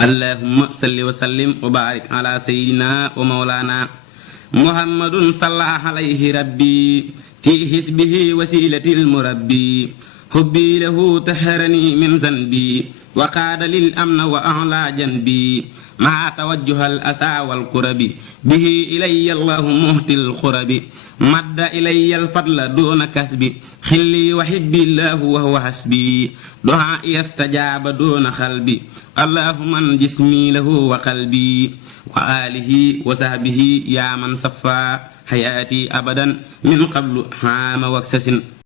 اللهم صل وسلم وبارك على سيدنا ومولانا محمد صلى عليه ربي في حسبه وسيلة المربي حبي له طهرني من ذنبي وقاد للأمن وأعلى جنبي مع توجه الأسى والكرب به إلي الله مهتي الخرب مد إلي الفضل دون كسب خلي وحبي الله وهو حسبي دعائي استجاب دون خلبي اللهم من جسمي له وقلبي وآله وصحبه يا من صفى حياتي أبدا من قبل حام وكسس